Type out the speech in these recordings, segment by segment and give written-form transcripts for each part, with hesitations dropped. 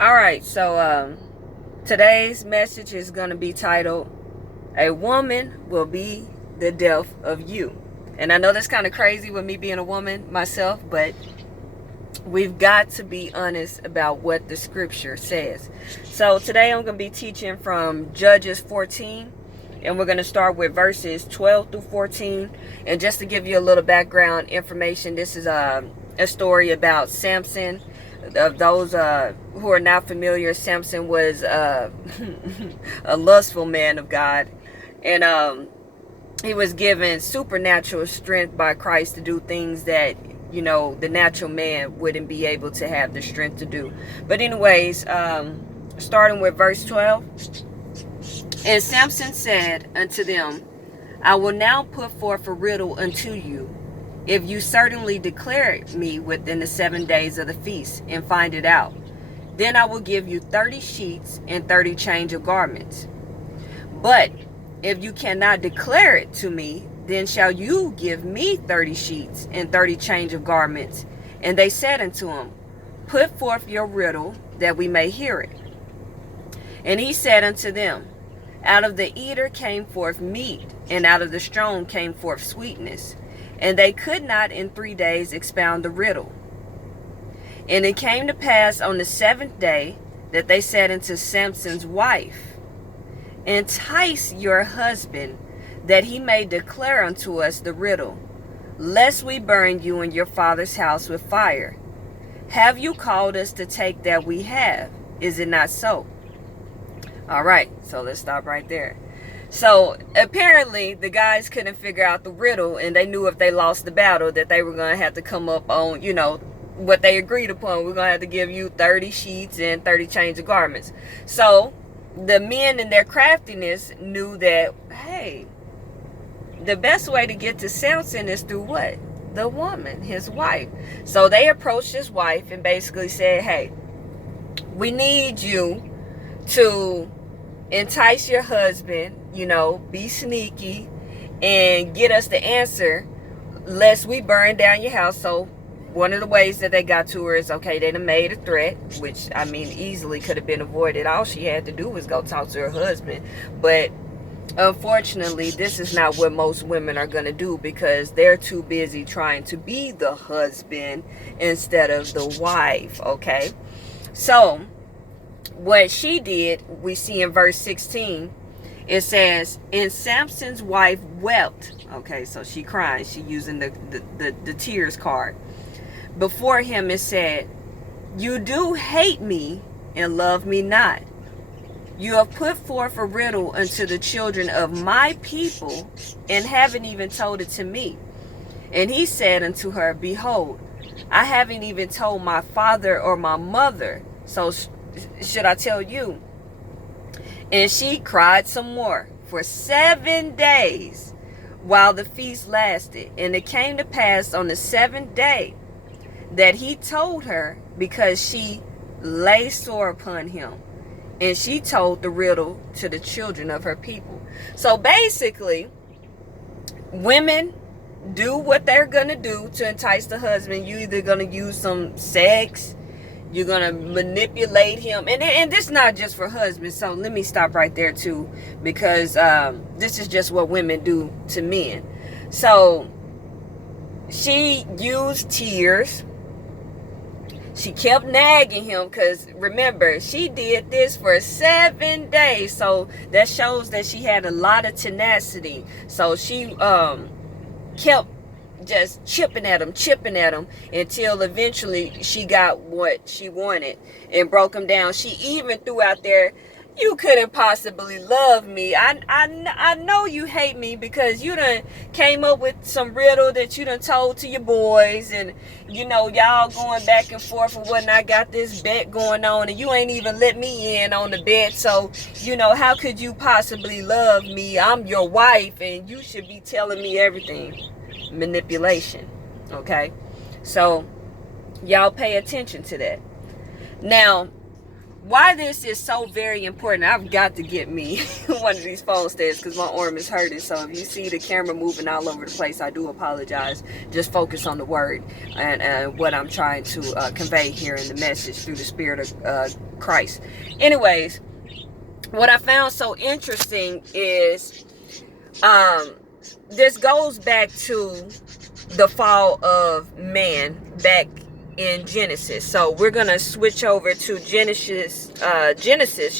All right, so today's message is going to be titled, A Woman Will Be the Death of You. And I know that's kind of crazy with me being a woman myself, but we've got to be honest about what the scripture says. So today I'm going to be teaching from Judges 14, and we're going to start with verses 12 through 14. And just to give you a little background information, this is a story about Samson. Of those who are not familiar, Samson was a lustful man of God, and he was given supernatural strength by Christ to do things that the natural man wouldn't be able to have the strength to do. But anyways, starting with verse 12. And Samson said unto them, I will now put forth a riddle unto you. If you certainly declare me within the 7 days of the feast, and find it out, then I will give you 30 sheets and 30 change of garments. But if you cannot declare it to me, then shall you give me 30 sheets and 30 change of garments. And they said unto him, Put forth your riddle, that we may hear it. And he said unto them, Out of the eater came forth meat, and out of the strong came forth sweetness. And they could not in 3 days expound the riddle. And it came to pass on the 7th day that they said unto Samson's wife, Entice your husband, that he may declare unto us the riddle, lest we burn you and your father's house with fire. Have you called us to take that we have? Is it not so? All right, so let's stop right there. So apparently the guys couldn't figure out the riddle, and they knew if they lost the battle that they were going to have to come up on, what they agreed upon. We're going to have to give you 30 sheets and 30 change of garments. So the men in their craftiness knew that, hey, the best way to get to Samson is through what? The woman, his wife. So they approached his wife and basically said, hey, we need you to entice your husband, be sneaky and get us the answer, lest we burn down your house. So one of the ways that they got to her is, okay, they done made a threat, which, easily could have been avoided. All she had to do was go talk to her husband. But unfortunately, this is not what most women are going to do, because they're too busy trying to be the husband instead of the wife, okay? So what she did, we see in verse 16, it says, and Samson's wife wept. Okay, so she crying. She using the tears card. Before him it said, you do hate me and love me not. You have put forth a riddle unto the children of my people, and haven't even told it to me. And he said unto her, behold, I haven't even told my father or my mother. So should I tell you? And she cried some more for 7 days while the feast lasted. And it came to pass on the 7th day that he told her, because she lay sore upon him. And she told the riddle to the children of her people. So basically, women do what they're going to do to entice the husband. You either going to use some sex, you're going to manipulate him. And this is not just for husbands. So let me stop right there too, because this is just what women do to men. So she used tears. She kept nagging him, because remember, she did this for 7 days. So that shows that she had a lot of tenacity. So she kept just chipping at him until eventually she got what she wanted and broke him down. She even threw out there, you couldn't possibly love me. I know you hate me, because you done came up with some riddle that you done told to your boys, and y'all going back and forth and whatnot. I got this bet going on, and you ain't even let me in on the bet. So how could you possibly love me? I'm your wife, and you should be telling me everything. Manipulation. Okay, so y'all pay attention to that. Now why this is so very important, I've got to get me one of these phone stands because my arm is hurting. So if you see the camera moving all over the place, I do apologize. Just focus on the word and what I'm trying to convey here in the message through the Spirit of Christ. Anyways, what I found so interesting is this goes back to the fall of man back in Genesis. So we're gonna switch over to Genesis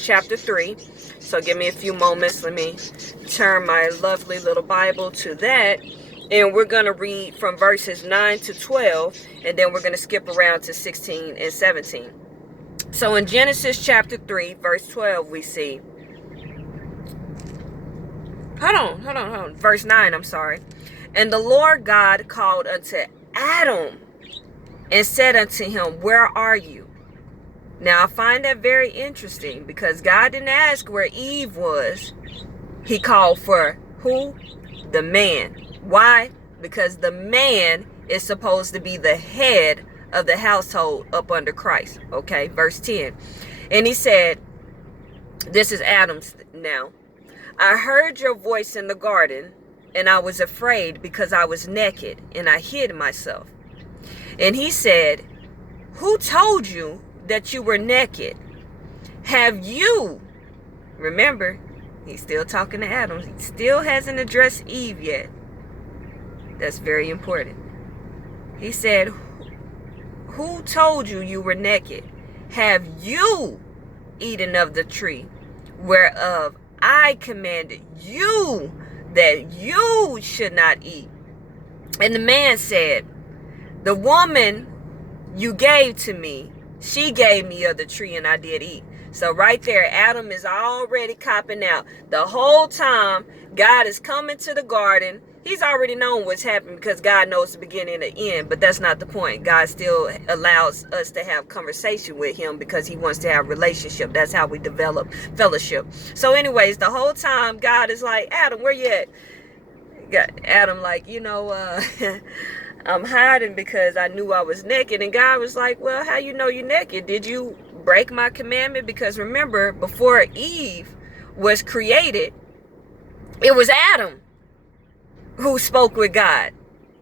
chapter 3. So give me a few moments. Let me turn my lovely little Bible to that, and we're gonna read from verses 9 to 12, and then we're gonna skip around to 16 and 17. So in Genesis chapter 3 verse 12, we see, hold on, verse 9, I'm sorry. And the Lord God called unto Adam and said unto him, where are you? Now I find that very interesting because God didn't ask where Eve was. He called for who? The man. Why? Because the man is supposed to be the head of the household up under Christ. Okay, verse 10. And he said, this is Adam's now. I heard your voice in the garden, and I was afraid because I was naked, and I hid myself. And he said, who told you that you were naked? Have you, remember, he's still talking to Adam. He still hasn't addressed Eve yet. That's very important. He said, who told you you were naked? Have you eaten of the tree whereof I commanded you that you should not eat? And the man said, the woman you gave to me, she gave me of the tree and I did eat. So right there, Adam is already copping out. The whole time, God is coming to the garden. He's already known what's happening because God knows the beginning and the end. But that's not the point. God still allows us to have conversation with him because he wants to have relationship. That's how we develop fellowship. So anyways, the whole time, God is like, Adam, where you at? Got Adam like, I'm hiding because I knew I was naked. And God was like, well, how you know you're naked? Did you break my commandment? Because remember, before Eve was created, it was Adam who spoke with God.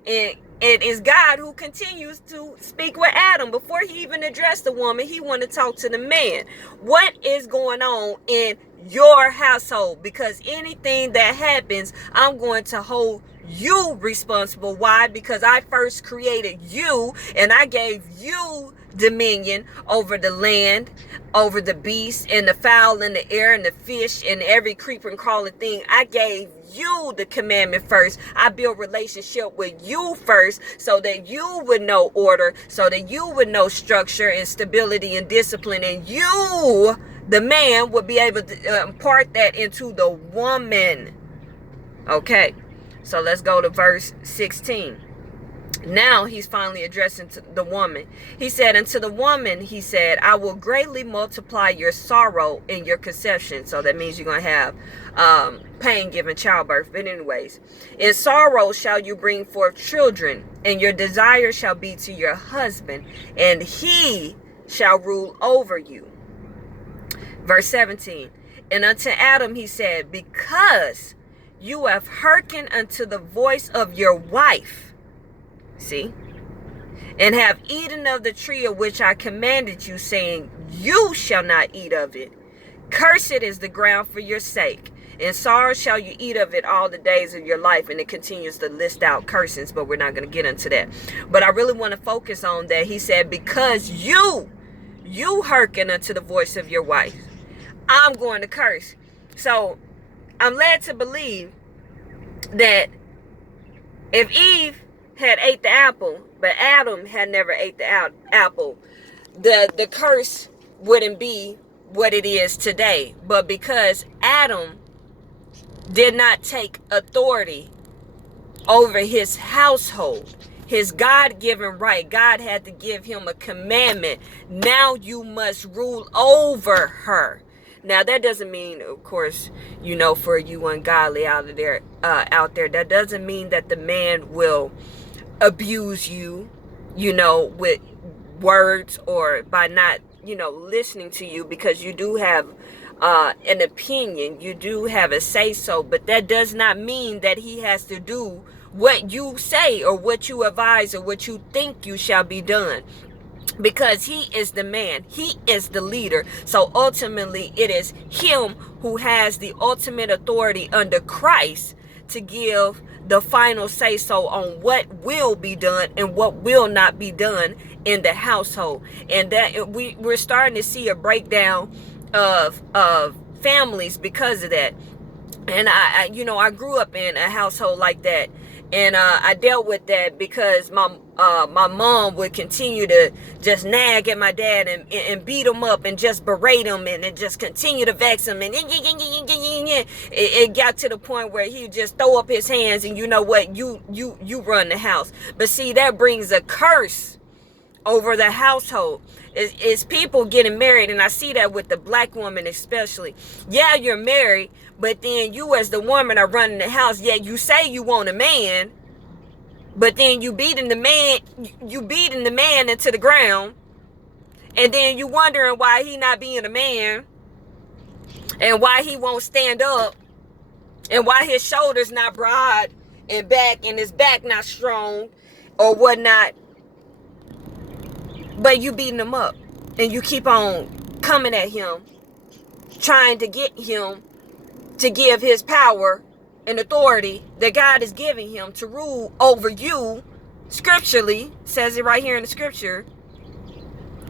And it is God who continues to speak with Adam. Before he even addressed the woman, he wanted to talk to the man. What is going on in your household? Because anything that happens, I'm going to hold you responsible. Why? Because I first created you and I gave you dominion over the land, over the beasts and the fowl in the air and the fish and every creeper and crawling thing. I gave you the commandment first. I built relationship with you first so that you would know order, so that you would know structure and stability and discipline, and you, the man, would be able to impart that into the woman. Okay, so let's go to verse 16. Now he's finally addressing to the woman. He said, and to the woman, he said, I will greatly multiply your sorrow in your conception. So that means you're going to have pain giving childbirth. But anyways, in sorrow shall you bring forth children, and your desire shall be to your husband, and he shall rule over you. Verse 17, and unto Adam he said, because you have hearkened unto the voice of your wife, see, and have eaten of the tree of which I commanded you, saying, you shall not eat of it. Cursed is the ground for your sake. In sorrow shall you eat of it all the days of your life. And it continues to list out cursings, but we're not going to get into that. But I really want to focus on that. He said, because you hearken unto the voice of your wife, I'm going to curse. So I'm led to believe that if Eve had ate the apple, but Adam had never ate the apple, the curse wouldn't be what it is today. But because Adam did not take authority over his household, his God-given right, God had to give him a commandment. Now you must rule over her. Now that doesn't mean, of course, for you ungodly out there, that doesn't mean that the man will abuse you, with words or by not listening to you because you do have an opinion. You do have a say-so, but that does not mean that he has to do what you say or what you advise or what you think you shall be done. Because he is the man, he is the leader. So ultimately, it is him who has the ultimate authority under Christ to give the final say so on what will be done and what will not be done in the household. And that we're starting to see a breakdown of families because of that. And I grew up in a household like that, and I dealt with that because my mom would continue to just nag at my dad and beat him up and just berate him and just continue to vex him, and it got to the point where he would just throw up his hands and, you know what, you run the house. But see, that brings a curse over the household. Is people getting married, and I see that with the black woman especially. Yeah, you're married, but then you as the woman are running the house. Yeah, you say you want a man, but then you beating the man into the ground, and then you wondering why he not being a man, and why he won't stand up, and why his shoulders not broad and his back not strong or whatnot. But you beating him up, and you keep on coming at him, trying to get him to give his power and authority that God is giving him to rule over you. Scripturally, says it right here in the scripture.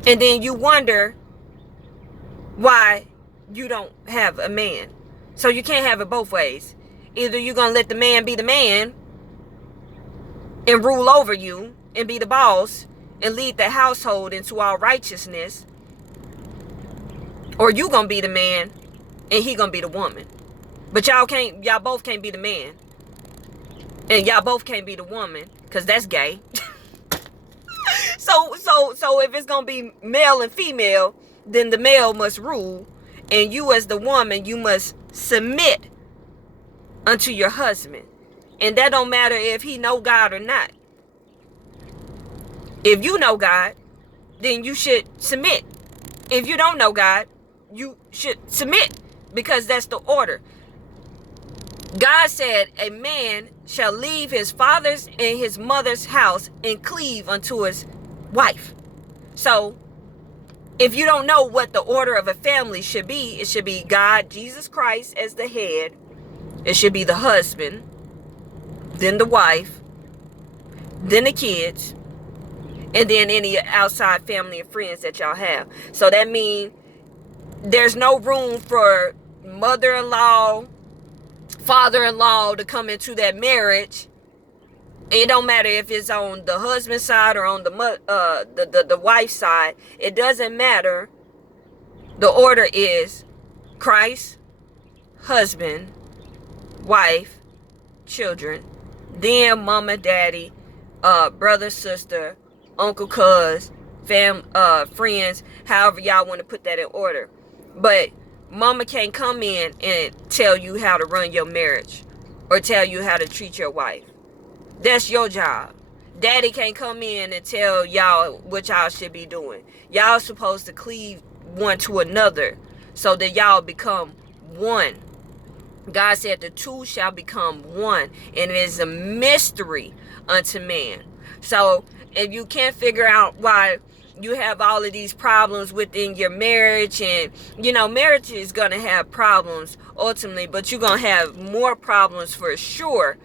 And then you wonder why you don't have a man. So you can't have it both ways. Either you're going to let the man be the man and rule over you and be the boss and lead the household into all righteousness, or you gonna be the man and he gonna be the woman. But y'all both can't be the man, and y'all both can't be the woman, because that's gay. so if it's gonna be male and female, then the male must rule, and you as the woman, you must submit unto your husband. And that don't matter if he know God or not. If you know God, then you should submit. If you don't know God, you should submit, because that's the order. God said a man shall leave his father's and his mother's house and cleave unto his wife. So if you don't know what the order of a family should be, it should be God, Jesus Christ as the head. It should be the husband, then the wife, then the kids, and then any outside family and friends that y'all have. So that means there's no room for mother-in-law, father-in-law to come into that marriage. It don't matter if it's on the husband's side or on the wife's side. It doesn't matter. The order is Christ, husband, wife, children, then mama, daddy, brother, sister, uncle, cuz, friends, however y'all want to put that in order. But mama can't come in and tell you how to run your marriage or tell you how to treat your wife. That's your job. Daddy can't come in and tell y'all what y'all should be doing. Y'all supposed to cleave one to another so that y'all become one. God said the two shall become one, and it is a mystery unto man. So if you can't figure out why you have all of these problems within your marriage, and marriage is going to have problems ultimately, but you're going to have more problems for sure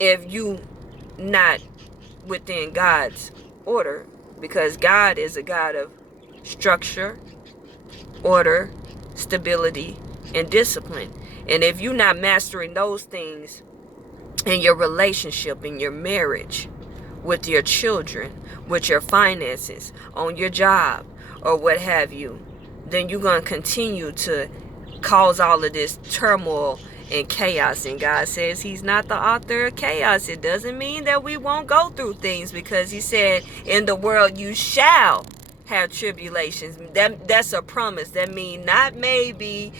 if you not within God's order, because God is a God of structure, order, stability, and discipline. And if you're not mastering those things in your relationship, in your marriage, with your children, with your finances, on your job, or what have you, then you're going to continue to cause all of this turmoil and chaos. And God says he's not the author of chaos. It doesn't mean that we won't go through things, because he said in the world you shall have tribulations. That's a promise. That means not maybe,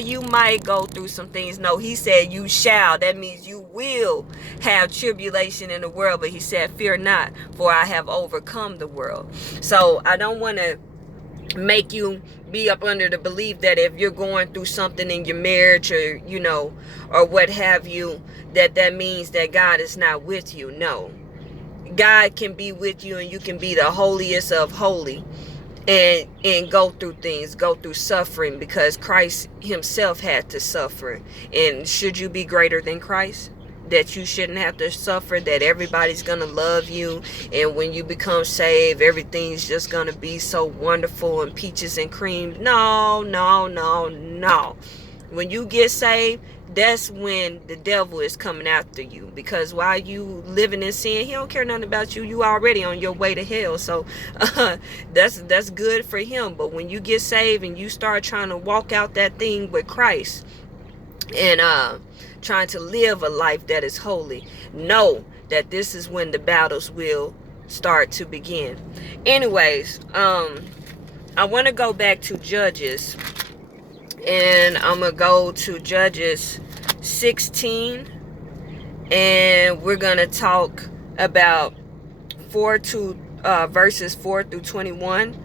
you might go through some things. No, he said you shall. That means you will have tribulation in the world. But he said, fear not, for I have overcome the world. So I don't want to make you be up under the belief that if you're going through something in your marriage, or or what have you, that means that God is not with you. No, God can be with you, and you can be the holiest of holy, and go through things, go through suffering, because Christ himself had to suffer. And should you be greater than Christ, that you shouldn't have to suffer, that everybody's gonna love you, and when you become saved, everything's just gonna be so wonderful and peaches and cream? No, no, no, no. When you get saved, that's when the devil is coming after you, because while you living in sin, he don't care nothing about you. You already on your way to hell. So that's good for him. But when you get saved and you start trying to walk out that thing with Christ, and trying to live a life that is holy, know that this is when the battles will start to begin. Anyways, I want to go back to Judges, and I'm gonna go to Judges 16, and we're gonna talk about verses 4 through 21.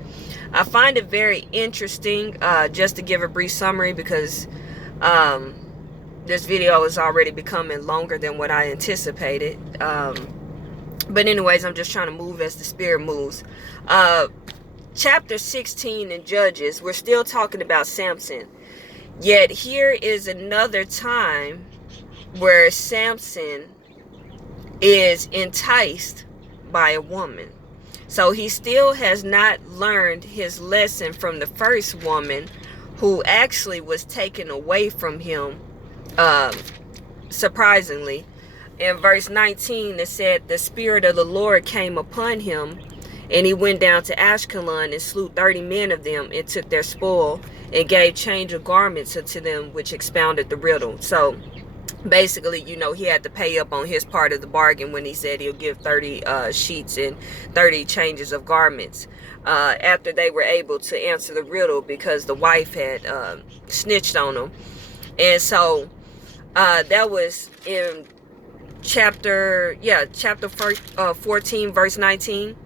I find it very interesting, just to give a brief summary, because this video is already becoming longer than what I anticipated. But anyways, I'm just trying to move as the Spirit moves. Chapter 16 in Judges, we're still talking about Samson. Yet here is another time where Samson is enticed by a woman. So he still has not learned his lesson from the first woman, who actually was taken away from him, surprisingly. In verse 19, it said, the Spirit of the Lord came upon him, and he went down to Ashkelon and slew 30 men of them, and took their spoil, and gave change of garments unto them which expounded the riddle. So basically, he had to pay up on his part of the bargain when he said he'll give 30 sheets and 30 changes of garments, after they were able to answer the riddle, because the wife had snitched on them. And so that was in chapter 14, verse 19.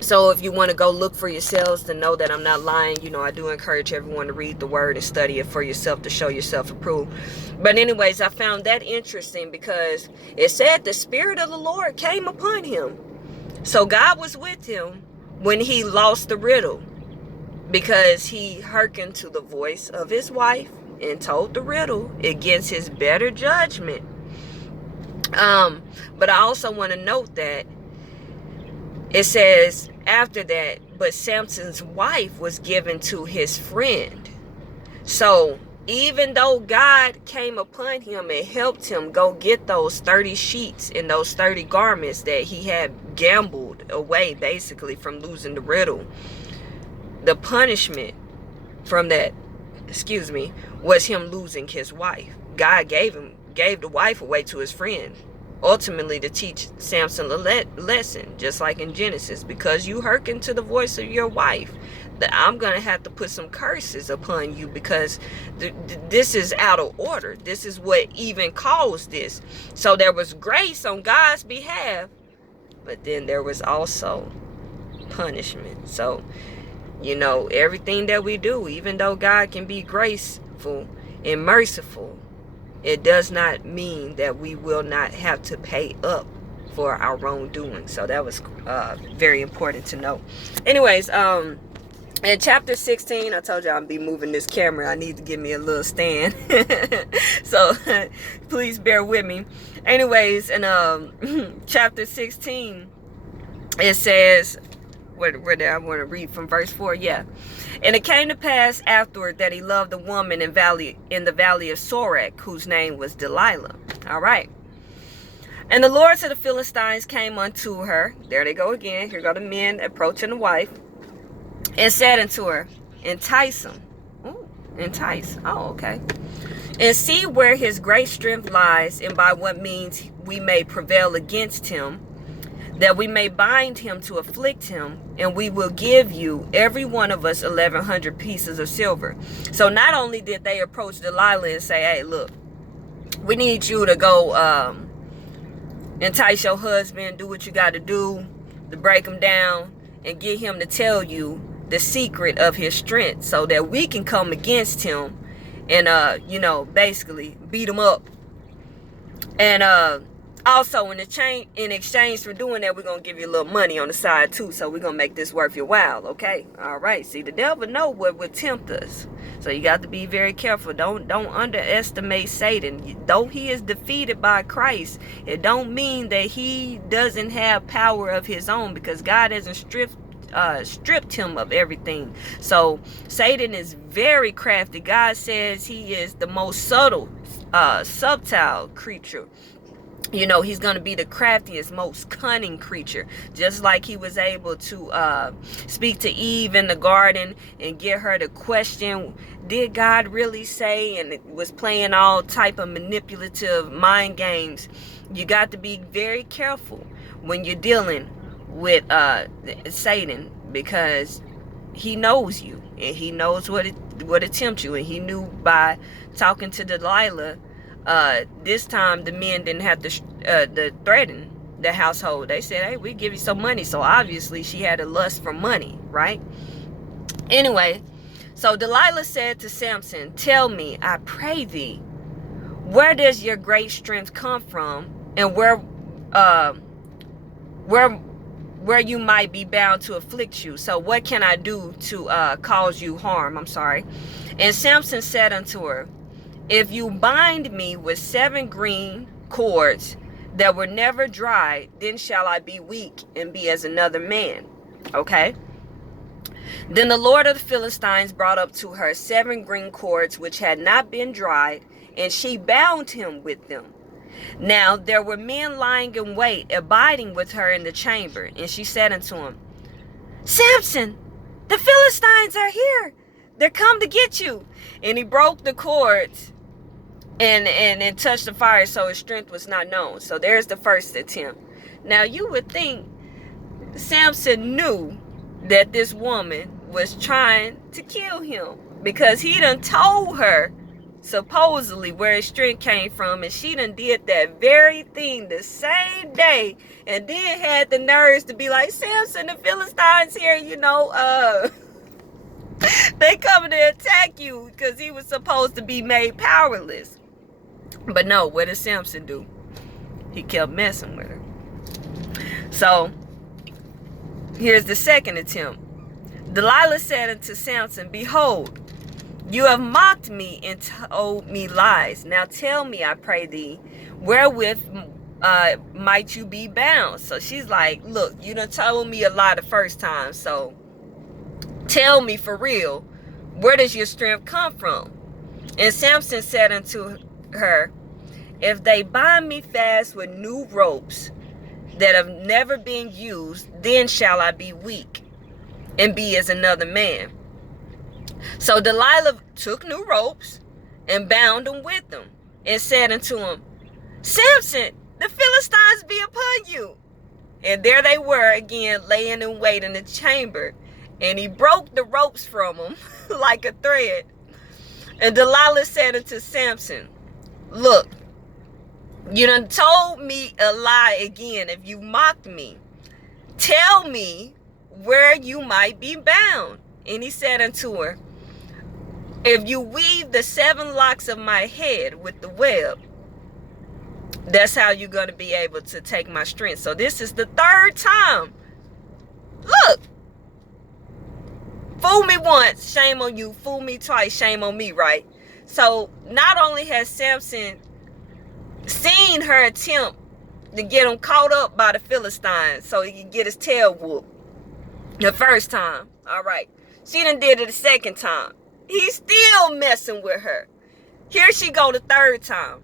So if you want to go look for yourselves to know that I'm not lying, I do encourage everyone to read the word and study it for yourself to show yourself approved. But anyways, I found that interesting, because it said the Spirit of the Lord came upon him. So God was with him when he lost the riddle, because he hearkened to the voice of his wife and told the riddle against his better judgment. But I also want to note that it says after that, but Samson's wife was given to his friend. So even though God came upon him and helped him go get those 30 sheets and those 30 garments that he had gambled away, basically, from losing the riddle, the punishment from that, was him losing his wife. God gave the wife away to his friend, ultimately to teach Samson a lesson, just like in Genesis. Because you hearken to the voice of your wife, that I'm going to have to put some curses upon you, because this is out of order. This is what even caused this. So there was grace on God's behalf, but then there was also punishment. So, everything that we do, even though God can be graceful and merciful, it does not mean that we will not have to pay up for our wrongdoing. So that was very important to know. Anyways, in chapter 16, I told you I'll be moving this camera. I need to give me a little stand. So please bear with me. Anyways, in chapter 16, it says, where did I want to read from verse 4? Yeah. And it came to pass afterward that he loved a woman in the valley of Sorek, whose name was Delilah. All right. And the lords of the Philistines came unto her. There they go again. Here go the men approaching the wife. And said unto her, entice him. Ooh, entice. Oh, okay. And see where his great strength lies, and by what means we may prevail against him, that we may bind him to afflict him, and we will give you, every one of us, 1,100 pieces of silver. So not only did they approach Delilah and say, hey, look, we need you to go entice your husband, do what you got to do to break him down, and get him to tell you the secret of his strength so that we can come against him and basically beat him up. And also in exchange for doing that, we're gonna give you a little money on the side too. So we're gonna make this worth your while, okay? All right. See, the devil know what would tempt us. So you got to be very careful. Don't underestimate Satan. Though he is defeated by Christ, it don't mean that he doesn't have power of his own, because God hasn't stripped him of everything. So Satan is very crafty. God says he is the most subtle creature. He's going to be the craftiest, most cunning creature. Just like he was able to speak to Eve in the garden and get her to question, did God really say? And it was playing all type of manipulative mind games. You got to be very careful when you're dealing with Satan, because he knows you and he knows what to tempt you. And he knew by talking to Delilah. This time the men didn't have to threaten the household. They said, hey, we give you some money. So obviously she had a lust for money, right? Anyway, so Delilah said to Samson, tell me, I pray thee, where does your great strength come from, and where you might be bound to afflict you? So what can I do to cause you harm? I'm sorry. And Samson said unto her, if you bind me with 7 green cords that were never dried, then shall I be weak and be as another man. Okay. Then the Lord of the Philistines brought up to her 7 green cords which had not been dried, and she bound him with them. Now there were men lying in wait, abiding with her in the chamber. And she said unto him, Samson, the Philistines are here. They're come to get you. And he broke the cords and touched the fire, so his strength was not known. So there's the first attempt. Now you would think Samson knew that this woman was trying to kill him, because he done told her supposedly where his strength came from, and she done did that very thing the same day, and then had the nerves to be like, Samson, the Philistines here, they coming to attack you, because he was supposed to be made powerless. But no, what did Samson do? He kept messing with her. So here's the second attempt. Delilah said unto Samson, behold, you have mocked me and told me lies. Now tell me, I pray thee, wherewith might you be bound? So she's like, look, you done told me a lie the first time, so tell me for real, where does your strength come from? And Samson said unto her, if they bind me fast with new ropes that have never been used, then shall I be weak and be as another man. So Delilah took new ropes and bound them with them, and said unto him, Samson, the Philistines be upon you. And there they were again, laying in wait in the chamber. And he broke the ropes from them like a thread. And Delilah said unto Samson, look, you done told me a lie again. If you mocked me, tell me where you might be bound. And he said unto her, if you weave the 7 locks of my head with the web, that's how you're going to be able to take my strength. So this is the 3rd time. Look. Fool me once, shame on you. Fool me twice, shame on me, right? So not only has Samson seen her attempt to get him caught up by the Philistines so he could get his tail whooped the first time. All right. She done did it the 2nd time. He's still messing with her. Here she go the 3rd time.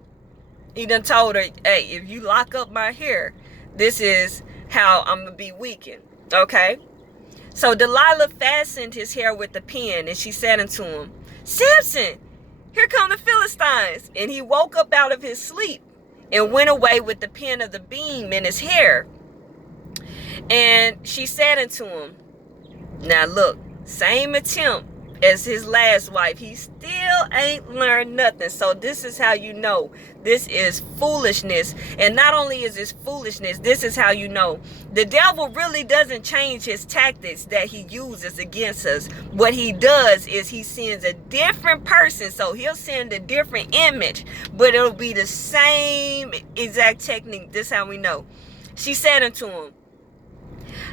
He done told her, hey, if you lock up my hair, this is how I'm going to be weakened. Okay? So Delilah fastened his hair with a pin, and she said unto him, Samson, here come the Philistines. And he woke up out of his sleep and went away with the pin of the beam in his hair. And she said unto him, now look, same attempt as his last wife. He still ain't learned nothing. So this is how you know this is foolishness. And not only is this foolishness, this is how you know the devil really doesn't change his tactics that he uses against us. What he does is he sends a different person. So he'll send a different image, but it'll be the same exact technique. This is how we know. She said unto him,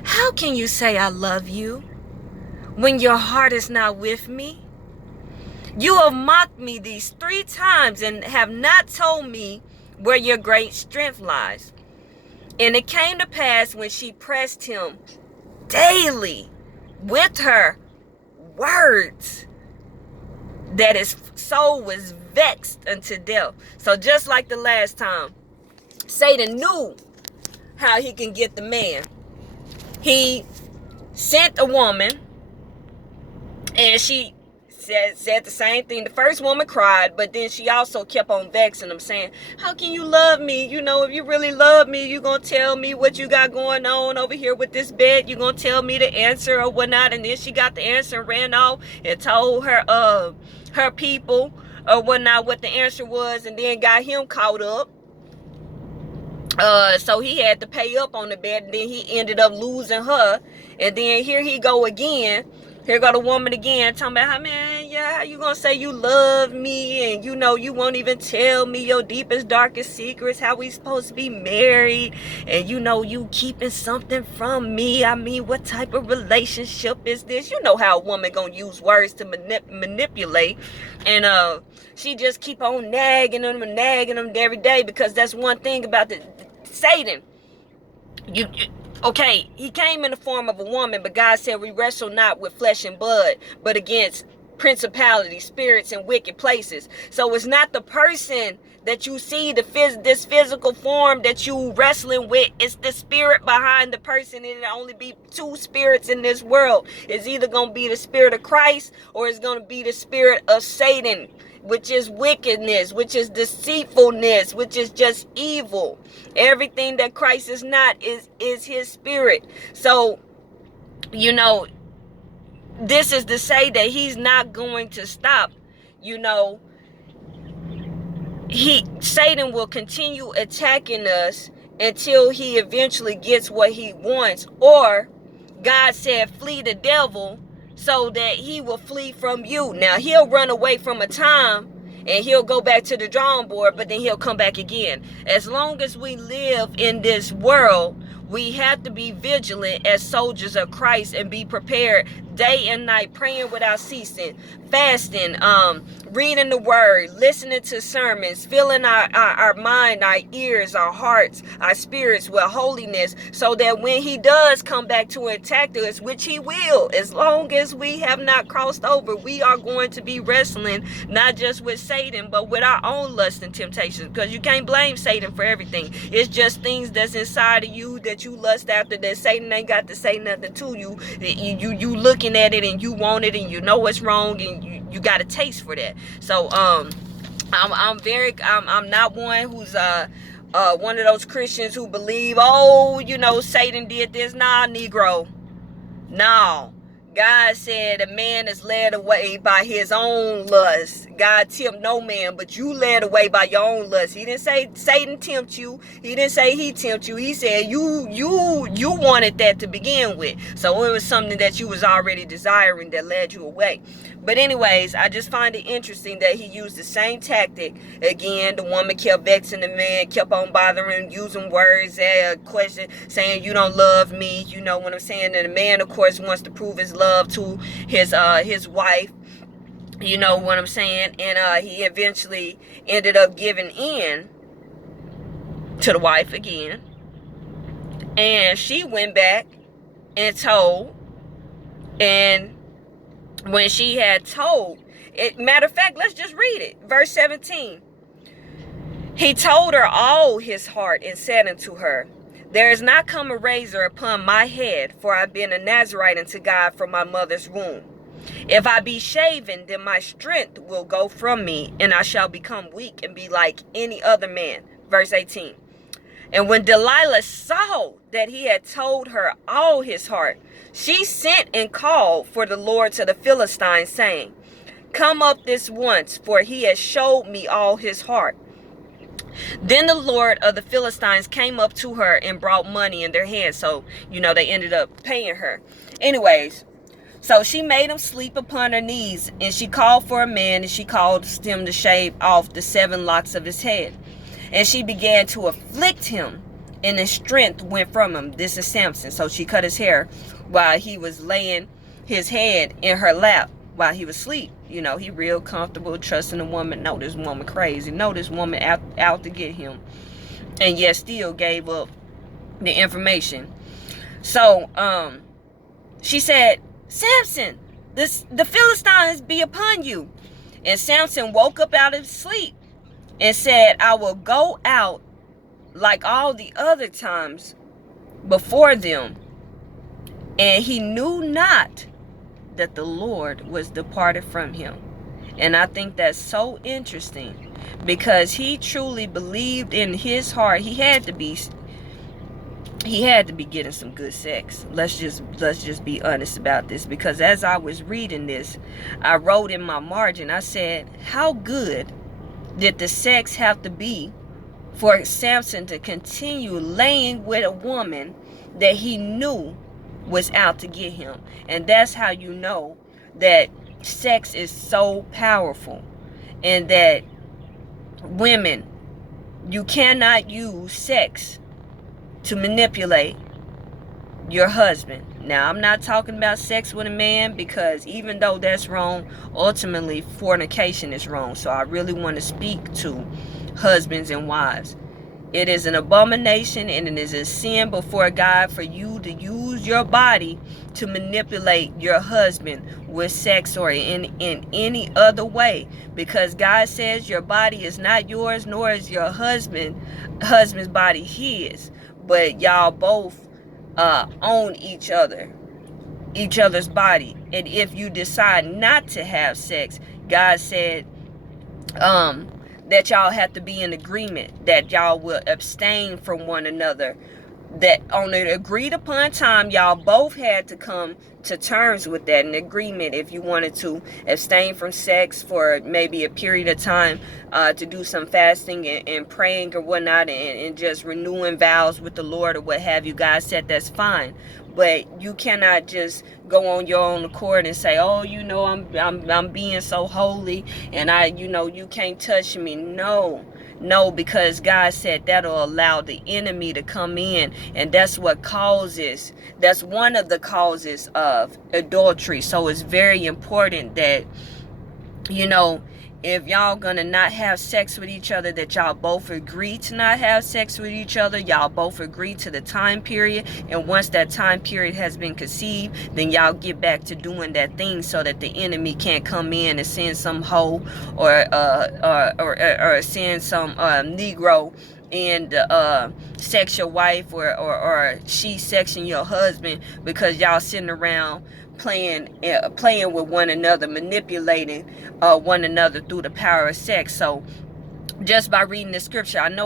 how can you say I love you when your heart is not with me? You have mocked me these 3 times and have not told me where your great strength lies. And it came to pass when she pressed him daily with her words that his soul was vexed unto death. So just like the last time, Satan knew how he can get the man. He sent a woman, and she said the same thing. The first woman cried, but then she also kept on vexing him, saying, how can you love me? You know, if you really love me, you're going to tell me what you got going on over here with this bed. You're going to tell me the answer or whatnot. And then she got the answer and ran off and told her people or whatnot what the answer was, and then got him caught up. So he had to pay up on the bed, and then he ended up losing her. And then here he go again. Here go the woman again, talking about how, man, yeah, how you gonna say you love me and you know you won't even tell me your deepest, darkest secrets, how we supposed to be married, and you know you keeping something from me. I mean, what type of relationship is this? You know how a woman gonna use words to manipulate. And she just keep on nagging them every day, because that's one thing about the Satan. Okay, he came in the form of a woman, but God said we wrestle not with flesh and blood, but against principalities, spirits, and wicked places. So it's not the person that you see, this physical form that you wrestling with. It's the spirit behind the person. It'll only be 2 spirits in this world. It's either going to be the spirit of Christ, or it's going to be the spirit of Satan, which is wickedness, which is deceitfulness, which is just evil. Everything that Christ is not is his spirit. So, you know, this is to say that he's not going to stop. You know, Satan will continue attacking us until he eventually gets what he wants. Or God said, flee the devil, so that he will flee from you. Now, he'll run away from a time and he'll go back to the drawing board, but then he'll come back again. As long as we live in this world, we have to be vigilant as soldiers of Christ and be prepared day and night, praying without ceasing, fasting, reading the word, listening to sermons, filling our mind, our ears, our hearts, our spirits with holiness, so that when he does come back to attack us, which he will, as long as we have not crossed over, we are going to be wrestling not just with Satan, but with our own lust and temptations, because you can't blame Satan for everything. It's just things that's inside of you that you lust after, that Satan ain't got to say nothing to you. You looking at it and you want it, and you know it's wrong, and you got a taste for that. So I'm not one who's one of those Christians who believe, oh, you know, Satan did this. Nah, Negro. No. God said a man is led away by his own lust. God tempt no man, but you led away by your own lust. He didn't say Satan tempt you. He didn't say he tempt you. He said you wanted that to begin with. So it was something that you was already desiring that led you away. But anyways, I just find it interesting that he used the same tactic. Again, the woman kept vexing the man, kept on bothering, using words, question, saying you don't love me. You know what I'm saying? And the man, of course, wants to prove his love to his wife. You know what I'm saying? And he eventually ended up giving in to the wife again. And she went back and told. And when she had told, matter of fact, let's just read it. Verse 17. He told her all his heart and said unto her, there is not come a razor upon my head, for I've been a Nazarite unto God from my mother's womb. If I be shaven, then my strength will go from me, and I shall become weak and be like any other man. Verse 18. And when Delilah saw that he had told her all his heart, she sent and called for the Lord to the Philistines, saying, Come up this once, for he has showed me all his heart. Then the Lord of the Philistines came up to her and brought money in their hands. So, they ended up paying her. Anyways, so she made him sleep upon her knees, and she called for a man, and she caused him to shave off the 7 locks of his head. And she began to afflict him, and his strength went from him. This is Samson. So she cut his hair while he was laying his head in her lap while he was asleep. He real comfortable, trusting the woman. No, this woman crazy. No, this woman out to get him. And yet still gave up the information. So, she said, Samson, the Philistines be upon you. And Samson woke up out of sleep and said, I will go out like all the other times before them. And he knew not that the Lord was departed from him. And I think that's so interesting, because he truly believed in his heart he had to be getting some good sex. Let's just be honest about this, because as I was reading this, I wrote in my margin, I said, how good did the sex have to be for Samson to continue laying with a woman that he knew was out to get him? And that's how you know that sex is so powerful, and that women, you cannot use sex to manipulate your husband. Now, I'm not talking about sex with a man, because even though that's wrong, ultimately fornication is wrong. So I really want to speak to husbands and wives. It is an abomination and it is a sin before God for you to use your body to manipulate your husband with sex or in any other way, because God says your body is not yours, nor is your husband's body his, but y'all both own each other's body. And if you decide not to have sex, God said that y'all have to be in agreement, that y'all will abstain from one another, that on an agreed upon time, y'all both had to come to terms with that, an agreement. If you wanted to abstain from sex for maybe a period of time, to do some fasting and praying or whatnot, and just renewing vows with the Lord or what have you, God said that's fine. But you cannot just go on your own accord and say, oh, I'm being so holy, and you can't touch me. No, because God said that'll allow the enemy to come in, and that's one of the causes of adultery. So it's very important that, if y'all gonna not have sex with each other, that y'all both agree to not have sex with each other. Y'all both agree to the time period, and once that time period has been conceived, then y'all get back to doing that thing, so that the enemy can't come in and send some hoe or send some Negro and sex your wife, or she sexing your husband, because y'all sitting around playing with one another, manipulating one another through the power of sex. So just by reading the scripture, I know